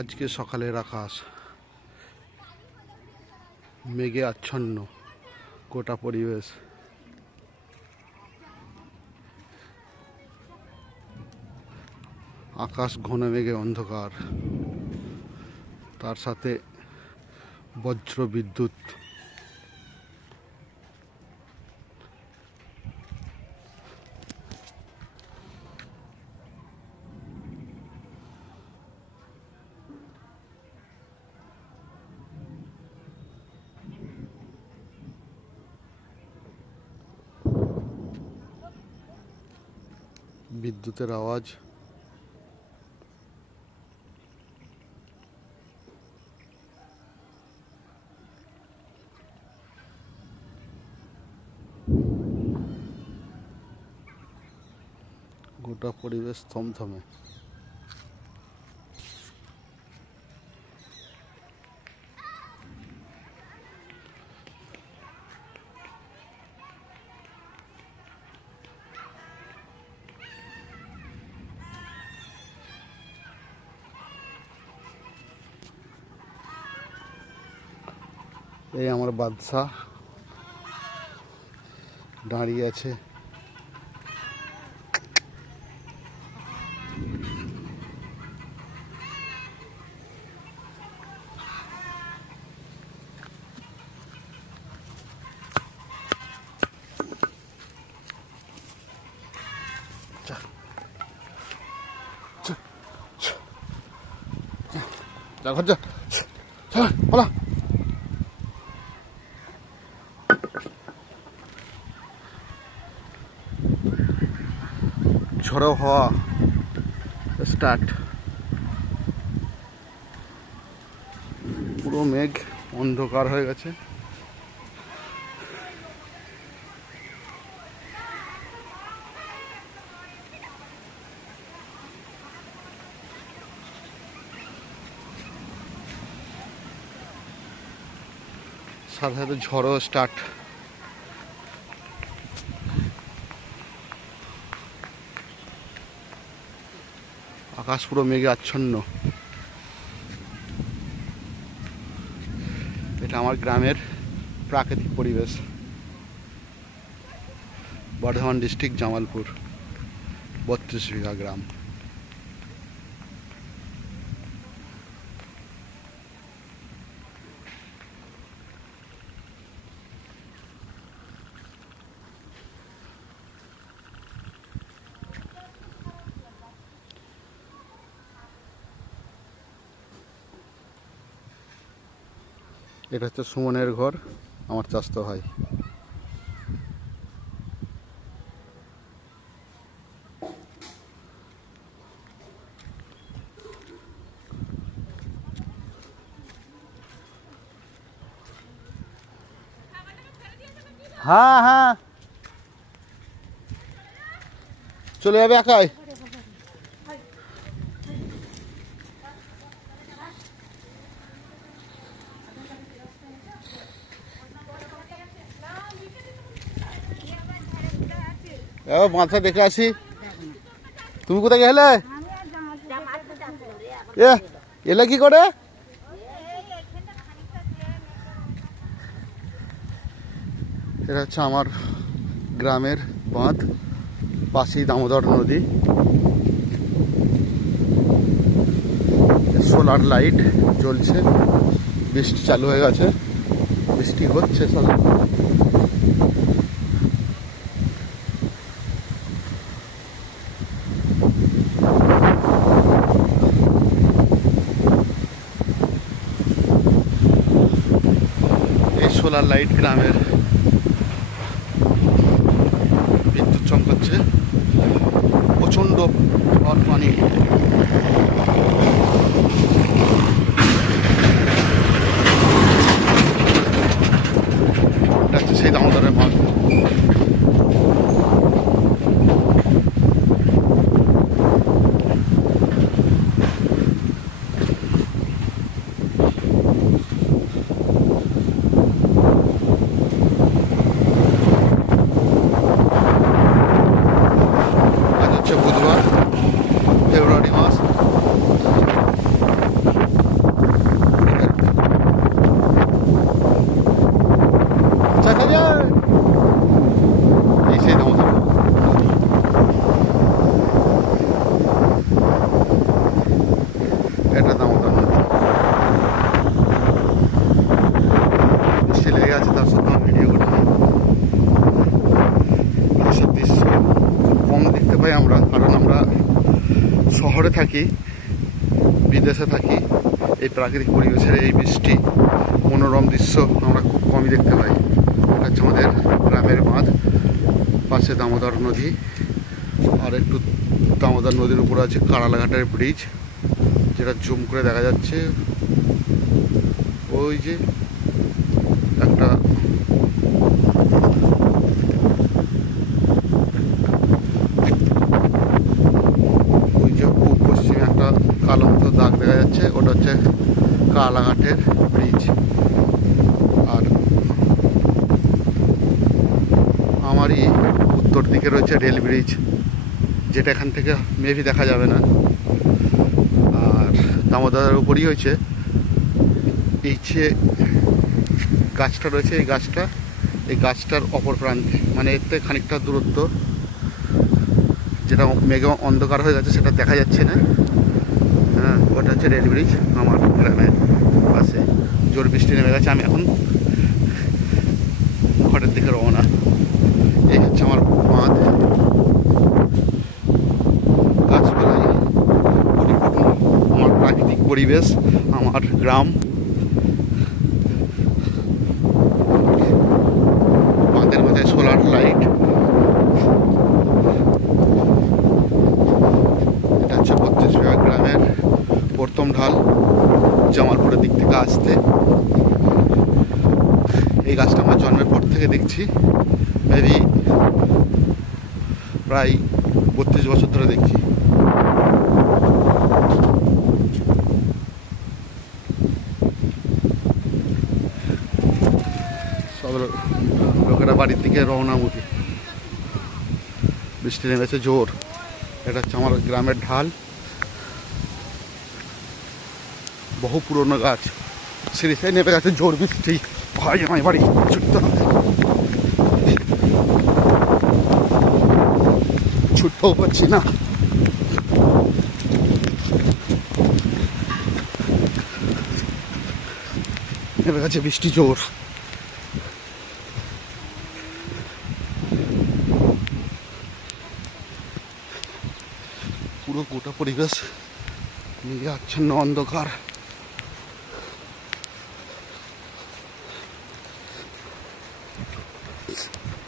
আজকে সকালের আকাশ মেঘে আচ্ছন্ন, গোটা পরিবেশ আকাশ ঘন মেঘে অন্ধকার, তার সাথে বজ্র বিদ্যুৎ। বিদ্যুতের আওয়াজ, গোটা পরিবেশ থমথমে। এই আমার বাদশা দাঁড়িয়ে আছে। ঝড়ো হওয়া স্টার্ট, পুরো মেঘ অন্ধকার হয়ে গেছে। সাথে সাথে ঝড়ও স্টার্ট। আকাশ পুরো মেঘে আচ্ছন্ন। এটা আমার গ্রামের প্রাকৃতিক পরিবেশ, বর্ধমান ডিস্ট্রিক্ট, জামালপুর, 32 বিঘা গ্রাম। এটা হচ্ছে সুমনের ঘর, আমার চাচাতো ভাই। হ্যাঁ হ্যাঁ, চলে যাবে একাই। মাথা দেখে আসি। তুমি কোথায় গেলে? এলে কি করে? এটা হচ্ছে আমার গ্রামের বাঁধ, পাশেই দামোদর নদী। সোলার লাইট জ্বলছে, বৃষ্টি চালু হয়ে গেছে, বৃষ্টি হচ্ছে সব। সোলার লাইট গ্রামের বিদ্যুৎ চমকাচ্ছে, প্রচণ্ড ঝড় পানি। যাচ্ছে সেই দামোদরের বাঁধ। বুধবার, ফেব্রুয়ারি শহরে থাকি, বিদেশে থাকি, এই প্রাকৃতিক পরিবেশের এই বৃষ্টি মনোরম দৃশ্য আমরা খুব কমই দেখতে পাই। এটা হচ্ছে আমাদের গ্রামের বাঁধ, পাশে দামোদর নদী, আর একটু দামোদর নদীর উপরে আছে কারালাঘাটের ব্রিজ, যেটা জুম করে দেখা যাচ্ছে। ওই যে একটা পূব পশ্চিমে একটা কালো মতো দাগ দেখা যাচ্ছে, ওটা হচ্ছে কারালাঘাটের ব্রিজ। আর আমারই উত্তর দিকে রয়েছে রেল ব্রিজ, যেটা এখান থেকে মেবি দেখা যাবে না। আর দামোদরের উপরই হয়েছে এই যে গাছটা রয়েছে, এই গাছটার অপর প্রান্তে, মানে এর থেকে খানিকটা দূরত্ব, যেটা মেঘে অন্ধকার হয়ে গেছে সেটা দেখা যাচ্ছে না। হ্যাঁ, ওটা হচ্ছে রেল ব্রিজ আমার গ্রামের পাশে। জোর বৃষ্টি নেমে গেছে, আমি এখন ঘরের দিকে রওনা। এই হচ্ছে আমার বাঁধ, গাছপালাই পরিপূর্ণ আমার প্রাকৃতিক পরিবেশ, আমার গ্রাম। বাঁধের মাথায় সোলার লাইট। এটা হচ্ছে 32 বিঘা গ্রামের প্রথম ঢাল, জামালপুরের দিক থেকে আসতে। এই গাছটা আমার জন্মের পর থেকে দেখছি, মেবি প্রায় 32 বছর ধরে দেখছি। সব লোকেরা বাড়ির দিকে রওনামুখী, বৃষ্টি নেমেছে জোর। এটা হচ্ছে আমার গ্রামের ঢাল, বহু পুরনো গাছ, সিরিজে নেমে গেছে জোর বৃষ্টি। ভাই আমার বাড়ি ছুটতে হবে, ছুটতেও পারছি না। নেমে গেছে বৃষ্টি জোর। পুরো গোটা পরিবেশ নিয়ে আচ্ছন্ন অন্ধকার।